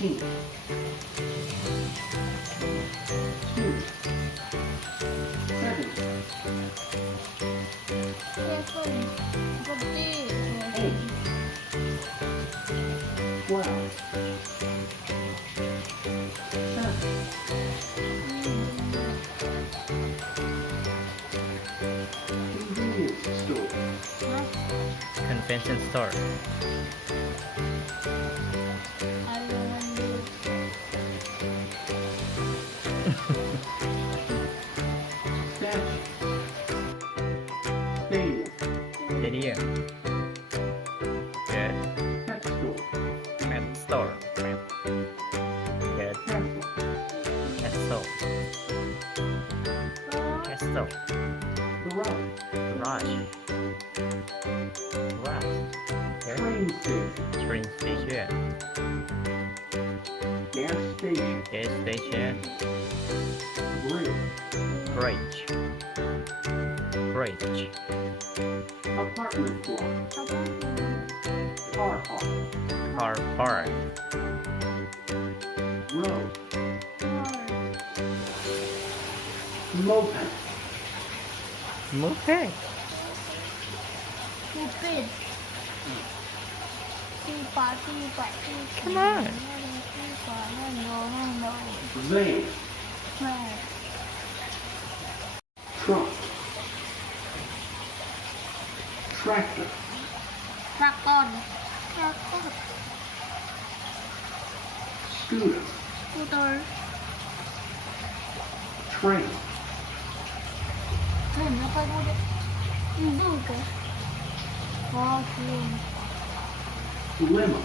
19. 2. 7. 8. 12. 10. Convenience store. Convention store. Statue. Stadium. Stadium. Good. Pet store. Pet store. Pet. Good. Castle. Castle. Castle. Garage. Garage. Garage. Good. Train station. Train station. Gas station. Gas station. Bridge. Bridge. Bridge. Apartment block. Car park. Car park. Road. Moped. Moped. Come on. Van. Truck. Tractor. Scooter. Train. Limo.